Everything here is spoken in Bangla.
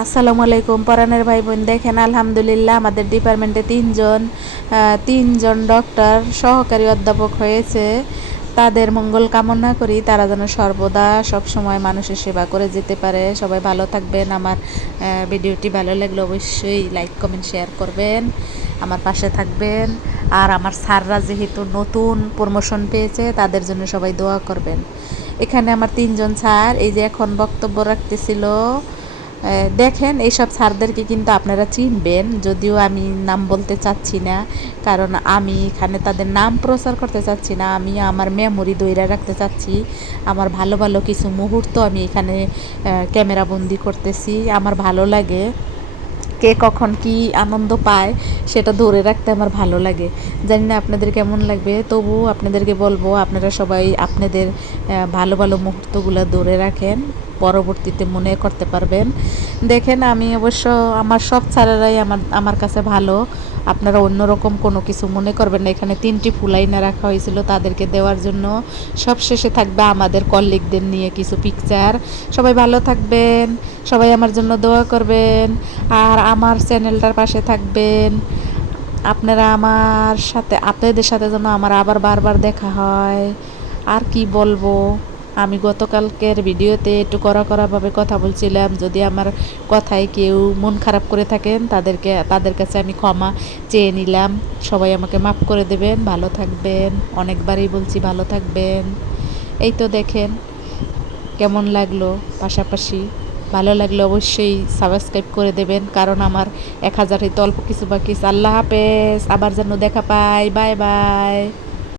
আসসালামু আলাইকুম পরাণের ভাই বোন। দেখেন আলহামদুলিল্লাহ আমাদের ডিপার্টমেন্টে তিনজন ডক্টর সহকারী অধ্যাপক হয়েছে। তাদের মঙ্গল কামনা করি, তারা যেন সর্বদা সব সময় মানুষের সেবা করে যেতে পারে। সবাই ভালো থাকবেন। আমার ভিডিওটি ভালো লাগলে অবশ্যই লাইক কমেন্ট শেয়ার করবেন, আমার পাশে থাকবেন। আর আমার স্যাররা যেহেতু নতুন প্রমোশন পেয়েছে, তাদের জন্য সবাই দোয়া করবেন। এখানে আমার তিনজন স্যার এই যে এখন বক্তব্য রাখতেছিল। দেখেন এইসব স্যারদেরকে কিন্তু আপনারা চিনবেন, যদিও আমি নাম বলতে চাচ্ছি না, কারণ আমি এখানে তাদের নাম প্রচার করতে চাচ্ছি না। আমি আমার মেমোরি ধইরা রাখতে চাচ্ছি। আমার ভালো ভালো কিছু মুহূর্ত আমি এখানে ক্যামেরা বন্দি করতেছি। আমার ভালো লাগে, কে কখন কি আনন্দ পায় সেটা ধরে রাখতে আমার ভালো লাগে। জানি না আপনাদের কেমন লাগবে, তবু আপনাদেরকে বলবো আপনারা সবাই আপনাদের ভালো ভালো মুহূর্তগুলো ধরে রাখেন, পরবর্তীতে মনে করতে পারবেন। দেখেন আমি অবশ্য আমার সব স্যারেরাই আমার কাছে ভালো। আপনারা অন্যরকম কোনো কিছু মনে করবেন না। এখানে 3টি ফুলাইনা রাখা হয়েছিল তাদেরকে দেওয়ার জন্য। সব শেষে থাকবে আমাদের কলিগদের নিয়ে কিছু পিকচার। সবাই ভালো থাকবেন, সবাই আমার জন্য দোয়া করবেন, আর আমার চ্যানেলটার পাশে থাকবেন। আপনারা আপনাদের সাথে যেন আমার আবার বারবার দেখা হয়। আর কি বলবো, আমি গতকালকের ভিডিওতে একটু কড়াভাবে কথা বলছিলাম। যদি আমার কথায় কেউ মন খারাপ করে থাকেন, তাদের কাছে আমি ক্ষমা চেয়ে নিলাম। সবাই আমাকে মাফ করে দেবেন। ভালো থাকবেন, অনেকবারই বলছি ভালো থাকবেন। এই তো দেখেন কেমন লাগলো। পাশাপাশি ভালো লাগলে অবশ্যই সাবস্ক্রাইব করে দেবেন, কারণ আমার 1000 হইতে অল্প কিছু বাকি। আল্লাহ হাফেজ, আবার যেন দেখা পাই। Bye bye.